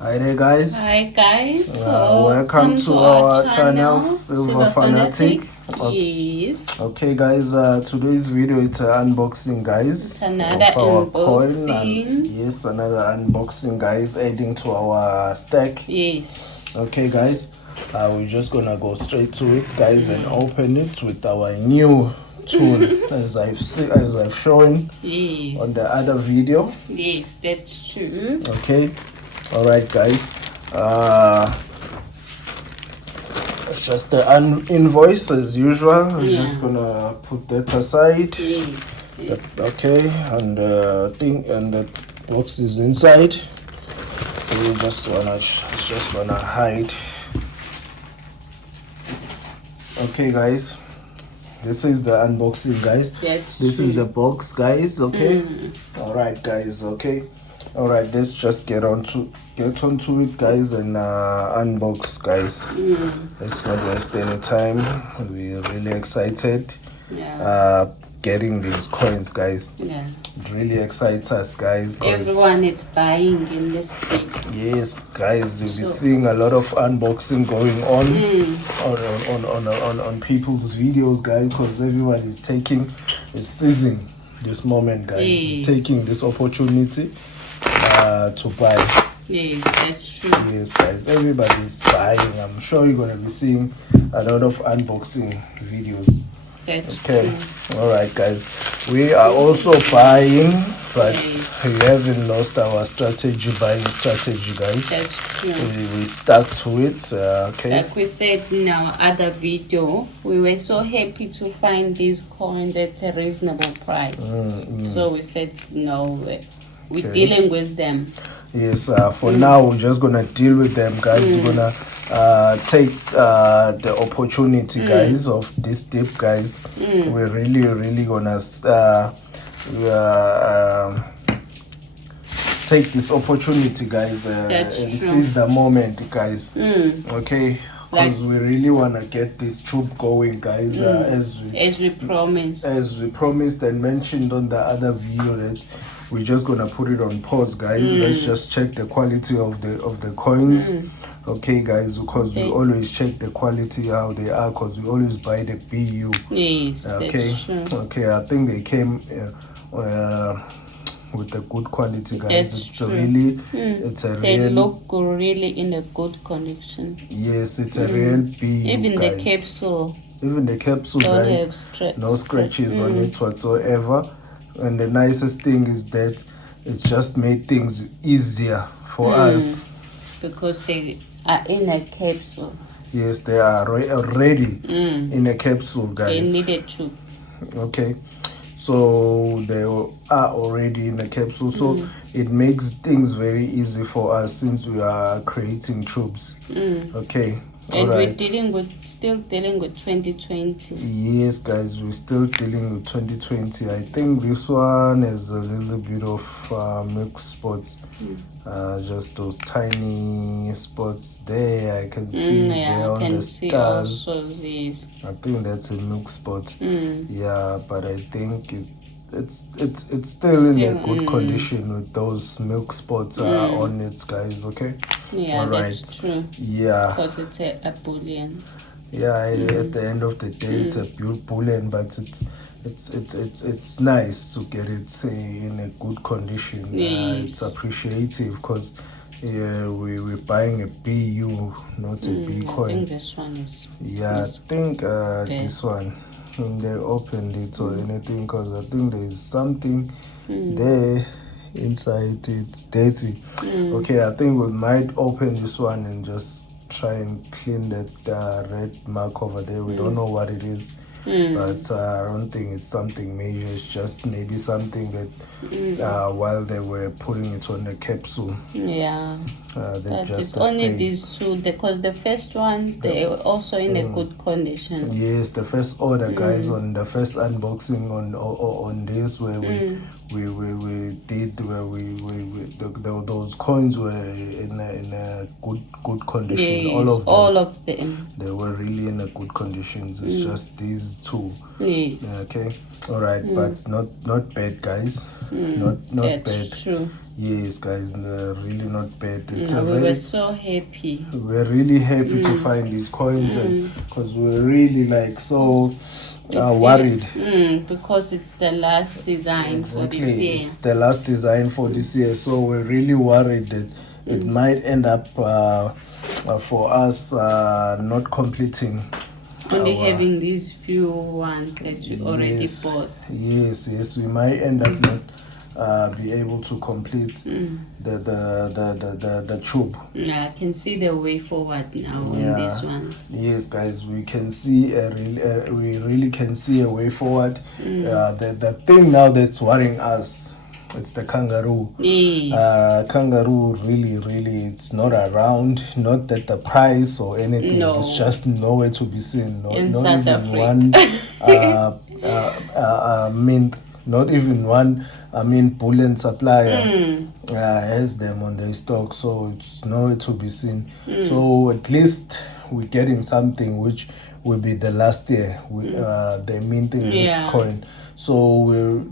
Hi there, guys. Hi guys, Welcome to our channel, Silver Fanatic. Yes, Okay, guys. Today's video it's an unboxing, guys, it's another of our coin, and unboxing. yes, another unboxing, guys, adding to our stack. Yes. Okay, guys. We're just gonna go straight to it, guys, and open it with our new tool, as I've shown Yes. on the other video. Yes, that's true. Okay. All right, guys. It's just the invoice as usual. I'm just gonna put that aside. Yes. Okay, and the thing and the box is inside. So we just wanna hide. Okay, guys. This is the unboxing, guys. This is the box, guys. Okay. All right, guys. Okay. All right, let's just get onto it, guys, and unbox, guys. Let's not waste any time. We're really excited. Getting these coins, guys. It really excites us, guys. Everyone is buying in this thing. Yes, guys, you'll be seeing a lot of unboxing going on on people's videos, guys, because everyone is seizing this moment, guys. Is taking this opportunity to buy. Yes, that's true. Yes, guys, everybody's buying. I'm sure you're gonna be seeing a lot of unboxing videos. That's okay true. All right, guys, we are also buying, but we haven't lost our buying strategy, guys. That's true. We stuck to it. Okay, like we said in our other video, we were so happy to find these coins at a reasonable price. So we said no, we're dealing with them. Yes, for now we're just gonna deal with them, guys. We're gonna take the opportunity, guys, of this dip, guys. We're really gonna take this opportunity, guys, and seize the moment, guys. Okay, because we really wanna get this troop going, guys. As we promised and mentioned on the other video, that we're just gonna put it on pause, guys. Let's just check the quality of the coins. Okay, guys, because we always check the quality how they are, because we always buy the BU. Yes. Okay. That's true. Okay, I think they came with a good quality, guys. That's true. They look really in a good condition. Yes, it's a real BU. Even guys. Even the capsule, guys, no scratches on it whatsoever. And the nicest thing is that it just made things easier for us, because they are in a capsule. Yes, they are already in a capsule, guys. They needed to. Okay, so they are already in a capsule, so it makes things very easy for us since we are creating troops. Okay. And we're still dealing with 2020. Yes, guys, we're still dealing with 2020. I think this one is a little bit of milk spots. Just those tiny spots there. I can see there on the stars. I think that's a milk spot. Yeah, but I think it's still in a good condition with those milk spots on it, guys. Okay. Yeah, that's true. Yeah, because it's a bullion. Yeah, at the end of the day, it's a pure bullion, but it's nice to get it in a good condition. It's appreciative because we're buying a BU, not a B coin. I think this one is. Yeah, I think this one. They opened it or anything, because I think there's something there inside. It's dirty. Okay, I think we might open this one and just try and clean that red mark over there. We don't know what it is, but I don't think it's something major. It's just maybe something that while they were putting it on the capsule, they just it's only these two, because the first ones, they were also in a good condition. Yes, the first order, guys, on the first unboxing on this, where we did, where those coins were in a good condition. Yes, all of them. They were really in a good conditions. It's just these two. Yes. Okay. All right, but not bad, guys. Not That's bad. True. Yes, guys, they're really not bad. It's No, a we very were so happy. we're really happy to find these coins, and because we're really like so worried. Because it's the last design for this Exactly, year. it's the last design for this year, so we're really worried that it might end up for us not completing. Only having these few ones that you already Yes, bought. yes, we might end up not be able to complete the tube. Yeah, I can see the way forward now on these ones. Yes, guys, we can see we really can see a way forward. The thing now that's worrying us, it's the kangaroo. Yes. Kangaroo really it's not around. Not that the price or anything. No. It's just nowhere to be seen. In Not South even Africa. one mint. Not even one. Bullion supplier has them on their stock, so it's nowhere to be seen. So at least we're getting something which will be the last year. They're minting this coin. So we're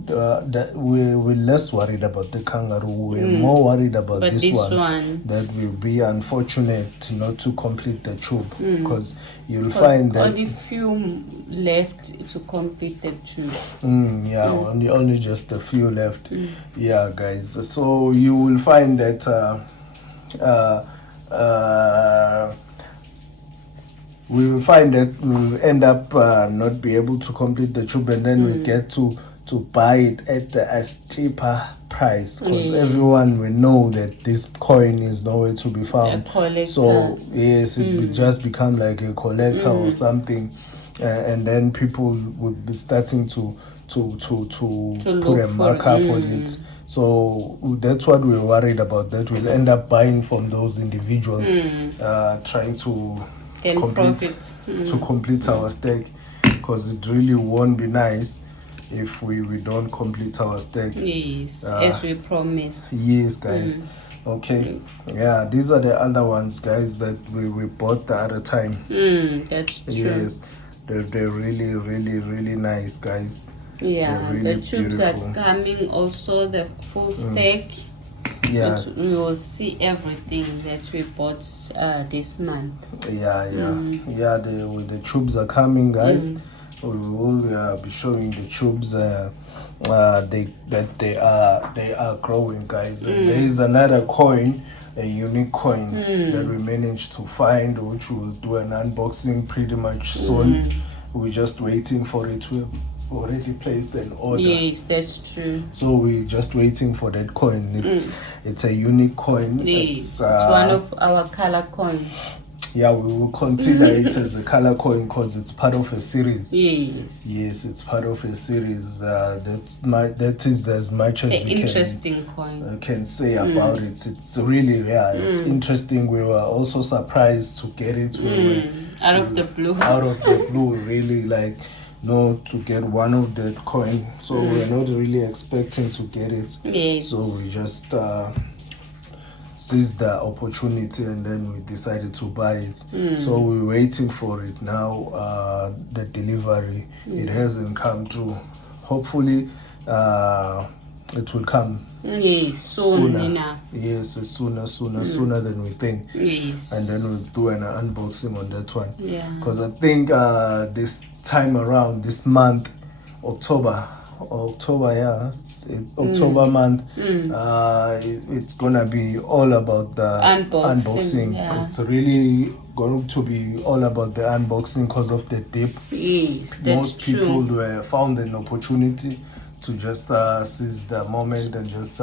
less worried about the kangaroo. We're more worried about this one. That will be unfortunate not to complete the tube, because you'll find that only few left to complete the tube. Only just a few left. Yeah, guys. So you will find that we will find that we will end up not be able to complete the tube, and then we get to buy it at a steeper price, because everyone will know that this coin is nowhere to be found. So yes, it will just become like a collector or something, and then people would be starting to put a markup on it. So that's what we're worried about, that we'll end up buying from those individuals, trying to complete our stake, because it really won't be nice if we don't complete our stake. Yes, as we promised. Yes, guys. Okay. Yeah, these are the other ones, guys, that we bought the other time. That's true. Yes, they're really nice, guys. Yeah, really the tubes beautiful. are coming also, the full stake. Yeah, we will see everything that we bought this month. The tubes are coming, guys. We will be showing the tubes. They are growing, guys. And there is another coin, a unique coin that we managed to find, which we'll do an unboxing pretty much soon. We're just waiting for it. We've already placed an order. Yes, that's true. So we're just waiting for that coin. It's a unique coin. Yes, it's one of our color coins. Yeah, we will consider it as a color coin because it's part of a series. Yes, it's part of a series. That is as much as we can say about it. It's really rare. It's interesting. We were also surprised to get it. Out of the blue. Out of the blue, really, like, to get one of that coin. So we're not really expecting to get it. Yes. So we just seized the opportunity, and then we decided to buy it. So we're waiting for it now. The delivery, it hasn't come through. Hopefully it will come soon enough. Yes, sooner than we think. Yes. And then we'll do an unboxing on that one. Yeah, because I think this time around, this month, October, October month, it's gonna be all about the unboxing. Yeah. It's really going to be all about the unboxing because of the dip. Yes, that's Most people were found an opportunity to just seize the moment and just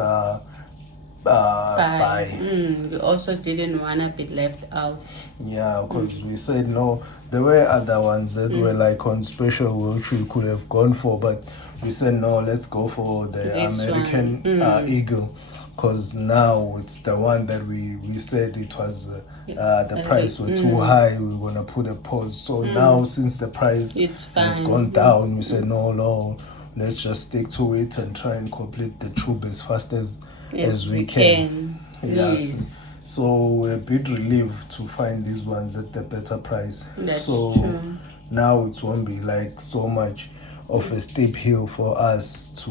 buy. We also didn't want to be left out. Yeah, because we said no. There were other ones that were like on special, which we could have gone for, but we said no, let's go for the This American Eagle, because now it's the one that we said it was the price were too high. We want to put a pause. So now, since the price has gone down, we said no, let's just stick to it and try and complete the tube as fast as we can. Yes. So we're a bit relieved to find these ones at the better price. That's true. Now it won't be like so much of a steep hill for us to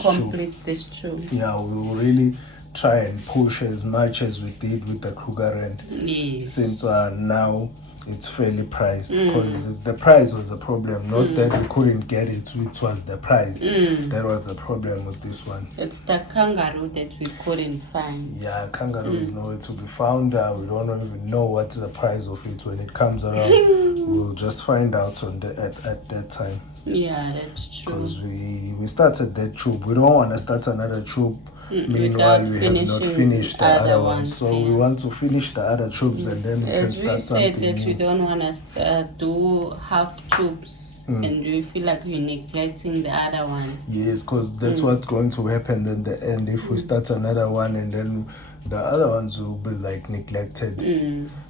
complete this tube. Yeah, we will really try and push as much as we did with the Kruger Rand. Yes. Since now it's fairly priced, because the price was a problem, not that we couldn't get it, which was the price. That was the problem with this one. It's the kangaroo that we couldn't find. Yeah, kangaroo is nowhere to be found. We don't even know what's the price of it when it comes around. We'll just find out on at that time. Yeah, that's true. Because we started that tube. We don't want to start another tube. Meanwhile, we have not finished the other ones. So we want to finish the other tubes and then we can start something. As we said that we don't want to do half tubes and we feel like we're neglecting the other ones. Yes, because that's what's going to happen in the end if we start another one and then the other ones will be like neglected.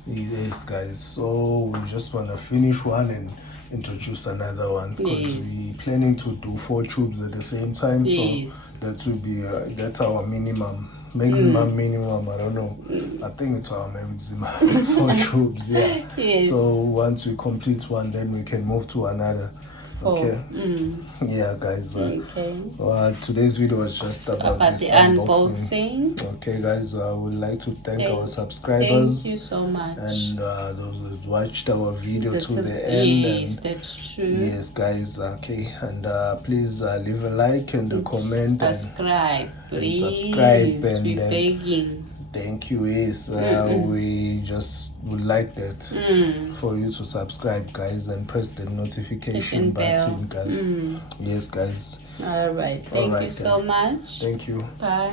Yes, guys. So we just want to finish one and introduce another one, because we're planning to do 4 tubes at the same time. So that will be that's our maximum, I don't know, I think it's our maximum 4 tubes. So once we complete one, then we can move to another. Okay. Yeah, guys. Today's video was just about this the unboxing. Okay, guys. I would like to thank our subscribers. Thank you so much. And those who watched our video to the end. Yes, and that's true. Yes, guys. Okay, and please leave a like and a comment subscribe, please. And subscribe and we're begging. Thank you. Yes, we just would like that for you to subscribe, guys, and press the notification button, guys. Yes, guys. All right. Thank you so much. Thank you. Bye.